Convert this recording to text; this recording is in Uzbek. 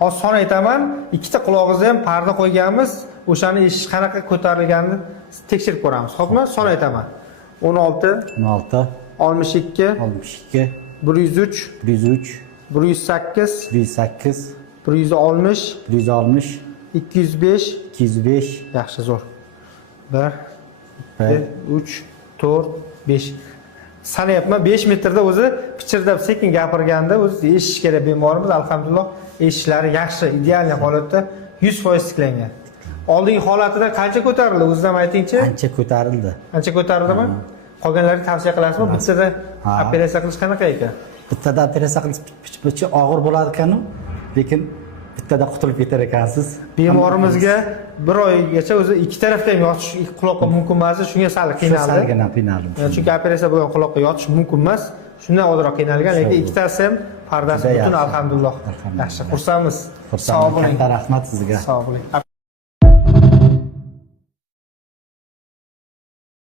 Hozir son aytaman, ikkita qulog'ingizda ham parda qo'yganmiz. O'shani eshish qanaqa ko'tarilganini tekshirib ko'ramiz. Xo'pmi? Son aytaman. 16, 16, 62, 62, 103, 103, 108, 108, 160, 160, 205. 205, Yaxshi, zo'r. 1, 1, 3, 4, 5. Sanayapman 5 metrda o'zi pichirdab sekin gapirganda o'zi eshish kerak bemorimiz. Alhamdulillah, eshishlari yaxshi, ideal holatda 100% tiklangan. Oldingi holatidan qancha ko'tarildi? O'zingizdan aytingchi. ancha ko'tarildi. Qancha ko'tarildimi? Qolganlarga tavsiya qilasizmi? Bittada operatsiya qilish qanaqa ekan? Bittada operatsiya qilish og'ir bo'lar ekan-ku, lekin bittada qutulib ketar ekansiz. Bemorimizga bir oygacha o'zi ikki tarafga ham yotish quloqqa mumkin emas, shunga sal qiynaldi. Salgina qiynaldim. Chunki operatsiya bo'lgan quloqqa yotish mumkin emas. Shundan ozroq qiynalgan, lekin ikkitasi ham pardasi butun, alhamdulillah. Yaxshi, xursandmiz. Xursandman. Katta rahmat sizga. Sog' bo'ling.